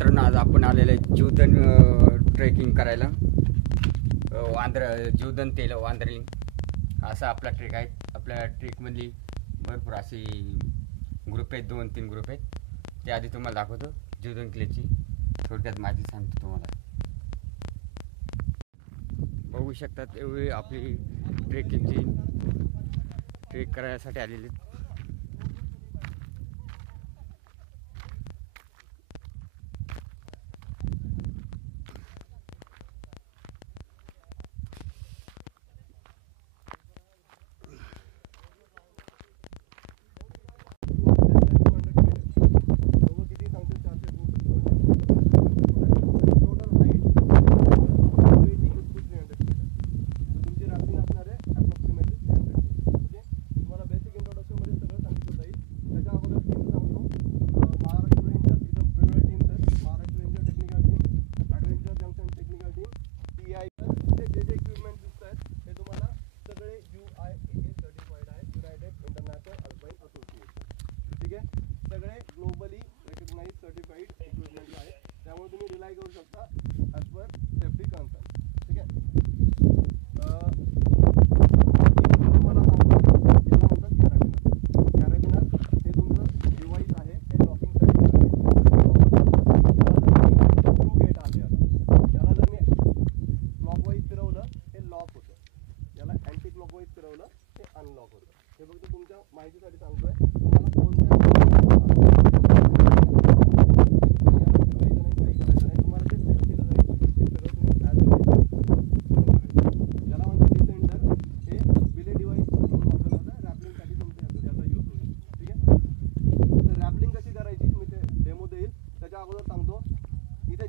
मित्रांनो, आज आपण आलेले जीवधन ट्रेकिंग करायला. जीवधन तेल वांद्रलिंग असा आपला ट्रेक आहे. आपल्या ट्रेकमधली भरपूर अशी ग्रुप आहेत, 2-3 ग्रुप आहेत. ते आधी तुम्हाला दाखवतो. जीवधन किल्ल्याची थोडक्यात माहिती सांगतो तुम्हाला. बघू शकतात एवढी आपली ट्रेक करायसाठी आलेली. सगळे ग्लोबली रेकग्नाइज सर्टिफाईड इक्विपमेंट आहे, त्यामुळे तुम्ही रिलाय करू शकता ॲज पर सेफ्टी कन्सर्न. ठीक आहे. तुम्हाला सांगतो याला म्हणतात कॅरेबिनर. हे तुमचं डिव्हाइस आहे, हे लॉकिंगसाठी थ्रू गेट आहे. याला जर मी क्लॉकवाईज फिरवलं हे लॉक होतं, याला अँटी क्लॉकवाईज फिरवलं हे अनलॉक होतं. हे फक्त तुमच्या माहितीसाठी सांगतोय. तुम्हाला कोणत्या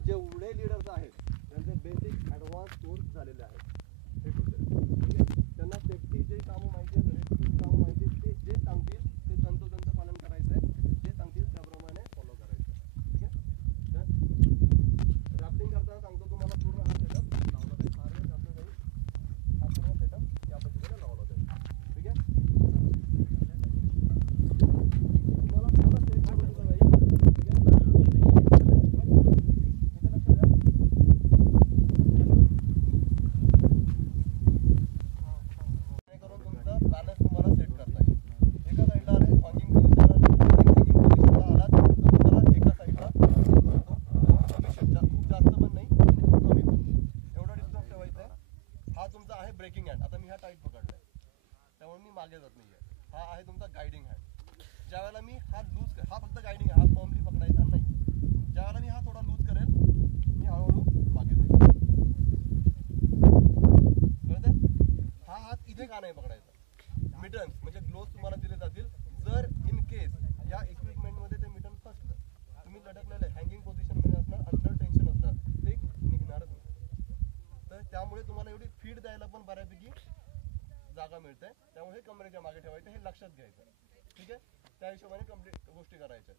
जेवढे लीडर्स आहेत त्यांचे बेसिक ॲडव्हान्स कोर्स झालेले आहेत. हे त्यांना सेफ्टीचे कामं माहिती आहेत, रेस्क्यूची कामं माहिती आहेत. ते जे सांगतील ते तंतोतंत पालन करायचं आहे. जे सांगतील त्याप्रमाणे फॉलो करायचं. ठीक आहे. तर रॅपलिंग करताना सांगतो तुम्हाला पूर्ण हा सेटअप लावला जाईल. हा रेस आपलं जाईल, हा पूर्ण सेटअप या पद्धतीने लावला जाईल. ठीक आहे. तुम्हाला पूर्ण सेट करायचं जाईल. Breaking hand. आता मी हा टाईट पकडलाय त्यामुळे मी मागे जात नाहीये. हा आहे तुमचा गायडिंग हँड. ज्यावेळेला मी हा लूज हा फक्त गायडिंग आहे, हा फर्मली पकडायचा नाही. ज्यावेळेला मी हा थोडा लूज करेल मी हळूहळू मागे जाईल. कळतं? हा हात इथे का नाही पकडायचा. मिटन्स म्हणजे ग्लोव्स तुम्हाला दिले जातील. जर इन केस या इक्विपमेंटमध्ये ते मिटन फसलं, तुम्ही लटकलेलं हँगिंग पोझिशनमध्ये असणार, अंडर टेन्शन असणार, ते निघणारच नाही. तर त्यामुळे तुम्हाला एवढी फीड द्यायला पण बऱ्यापैकी जागा मिळते. त्यामुळे हे कमरेच्या मागे ठेवायचं, हे लक्षात घ्यायचं. ठीक आहे. त्या हिशोबाने कंप्लीट गोष्टी करायच्या.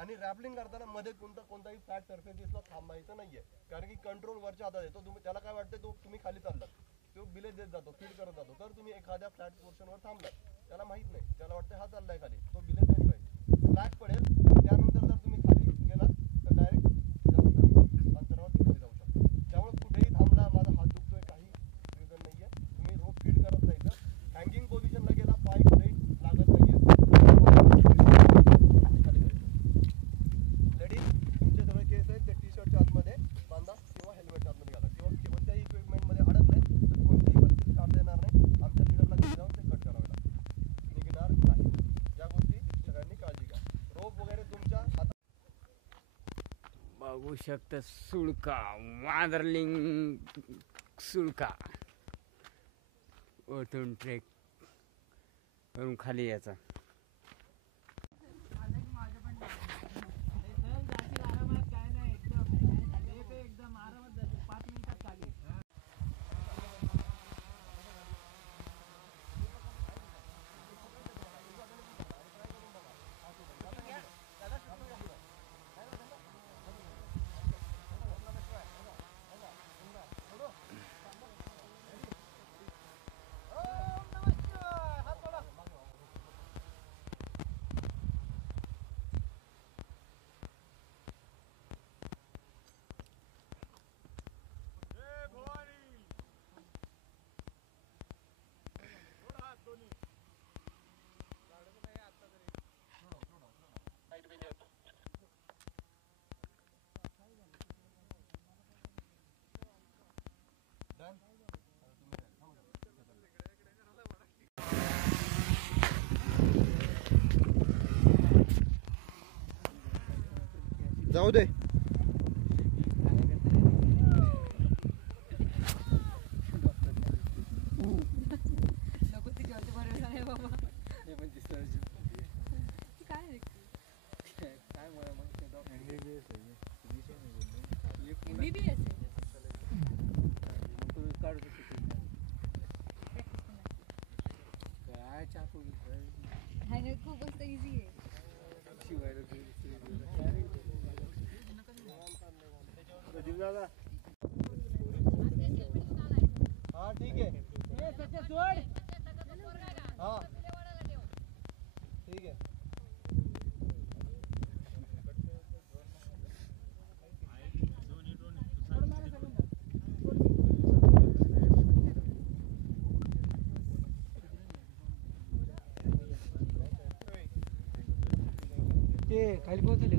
आणि रॅपलिंग करताना मध्ये कोणताही फ्लॅट सरफेसेसला थांबायचं नाहीये, कारण की कंट्रोल वरच्या हातात येतो. तुम्ही त्याला काय वाटतं, तो तुम्ही खाली चाललात, तो बिले देत जातो, फीड करत जातो. तर तुम्ही एखाद्या फ्लॅट पोर्शनवर थांबलात, त्याला माहित नाही, त्याला वाटतं हा चाललाय खाली, तो बिले देत राहील, फ्लॅट पडेल. आणि त्यानंतर जर तुम्ही खाली गेलात तर डायरेक्ट जास्त अंतरावरती खाली जाऊ शकता. त्यामुळे कुठेही थांबला, माझा हात दुखतोय, काही रिझन नाहीये. तुम्ही रोप फीड करत जायचं. हँगिंग पोझिशनला गेला, पाय कुठेही लागत नाहीये, खाली जायचं. लेडीज तुमचे सगळे केस आहेत ते टी शर्टच्या आतमध्ये बांधा किंवा हेल्मेटच्या आतमध्ये घाला. किंवा कोणत्याही इक्विपमेंटमध्ये अडकले तर कोणत्याही परिस्थिती काढता येणार नाही. आमच्या लिडरला घेऊन जाऊन ते कट करावे लागतात, निघणार नाही. या गोष्टी सगळ्यांनी काळजी घ्या. रोप वगैरे तुमच्या हातात. बघू शकता सुळका वांद्रलिंग सुळका वरतून ट्रेक करून खाली यायचा. जाऊ दे. नको ते जेवते बरोबर आहे बाबा. काय रे? MBBS आहे. नाही खूप मस्त इझी आहे. हा ठीक आहे. हा ठीक आहे. ते खाली पोहोचले.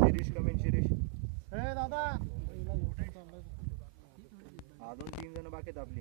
शिरीष कमेन शिरीष. हे दादा. अजून 3 जण बाकी आहेत आपली.